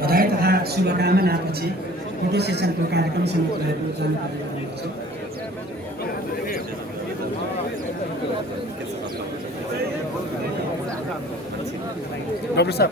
बधाई तथा शुभकामनापछि फोटो सेसनको कार्यक्रम समाप्त भएको जानकारी गराउँदछु। डॉक्टर साहब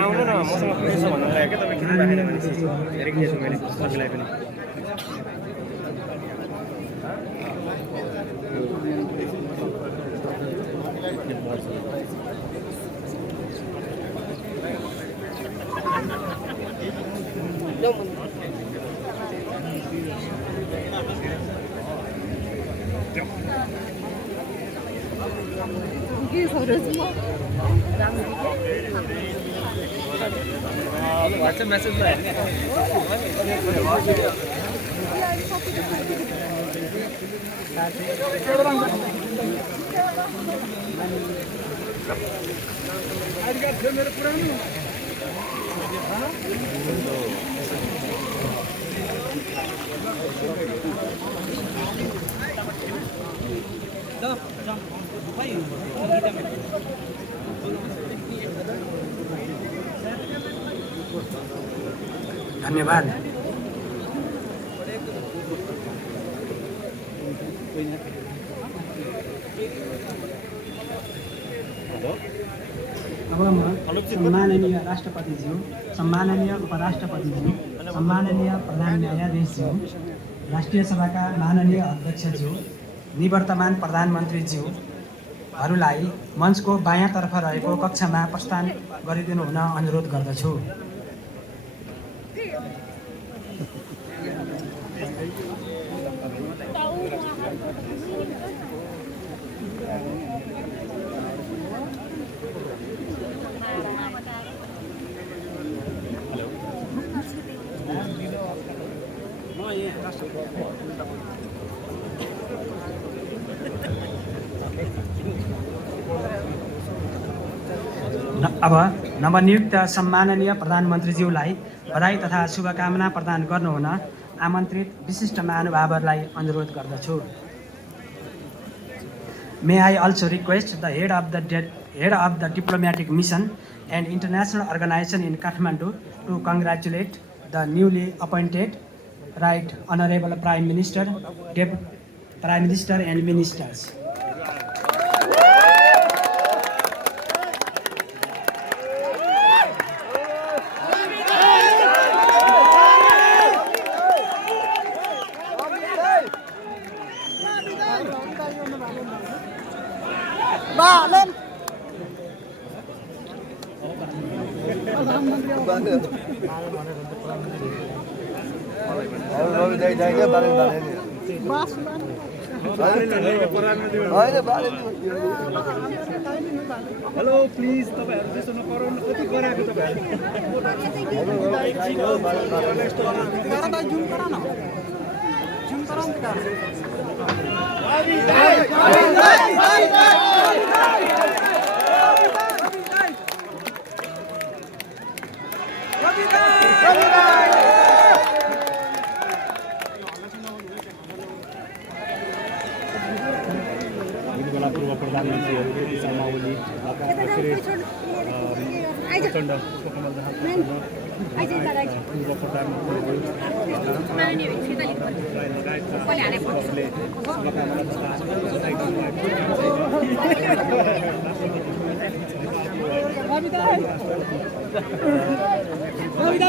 आउनु न मसँग पुरै छ भन्नु लाग्यो क्या तपाईँ किन राखेन भनेपछि हेरेको थिएछु मैले कसैलाई पनि WhatsApp message में धन्यवाद। अब सम्माननीय राष्ट्रपतिज्यू, सम्माननीय उपराष्ट्रपतिज्यू, सम्माननीय प्रधान न्यायाधीशज्यू, राष्ट्रिय सभाका माननीय अध्यक्षज्यू, निवर्तमान प्रधानमन्त्रीज्यूहरूलाई मञ्चको बायाँतर्फ रहेको कक्षमा प्रस्थान गरिदिनु हुन अनुरोध गर्दछु। अब नवनियुक्त सम्माननीय प्रधानमन्त्रीज्यूलाई बधाई तथा शुभकामना प्रदान गर्नुहुन आमन्त्रित विशिष्ट महानुभावहरूलाई अनुरोध गर्दछु। May I also request the head of the diplomatic mission and international organization in Kathmandu to congratulate the newly appointed Right Honorable Prime Minister, Deputy Prime Minister and Ministers. Hello please तपाईहरु त्यसो नगराउनु कति गरेको पूर्व प्रधानमन्त्रीहरू शर्मा ओली प्रचण्ड पूर्व प्रधानमन्त्री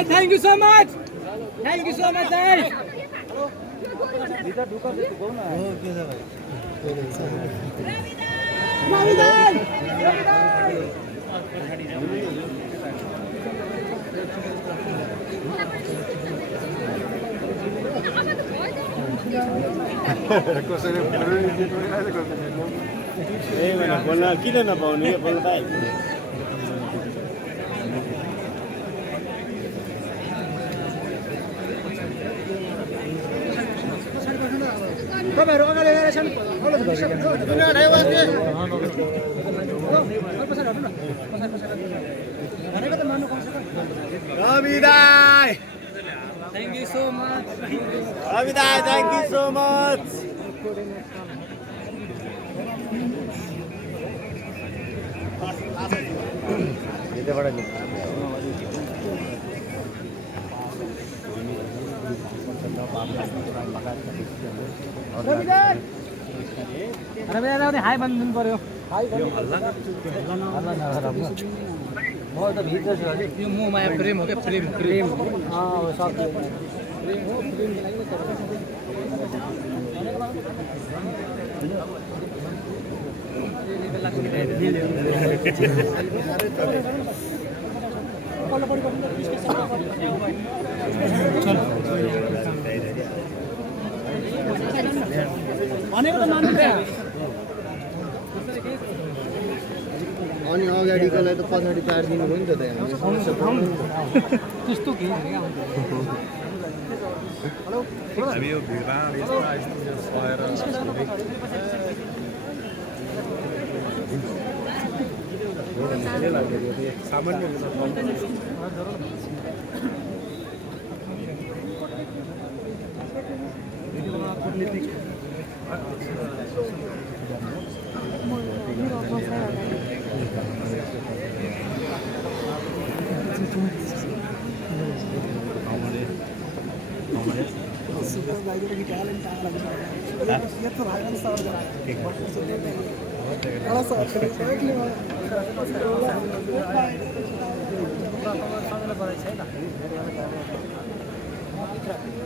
Thank you so much. Thank you so much, sir. बोल्न किन नपाउने बोल्न पाए तपाईहरु अगाडि गएर छन् रविदाई Thank you so much. रविदाई thank you so much hi भन्नु पर्यो म त भित्र छु अझै यो म माया प्रेम हो क्या प्रेम प्रेम सक्यो प्रेम हो प्रेम भनेको त मान्नु अनि अगाडिकोलाई त पछाडि पारिदिनु भयो नि त त्यस्तो के हामी यो भिडभाड सामान्य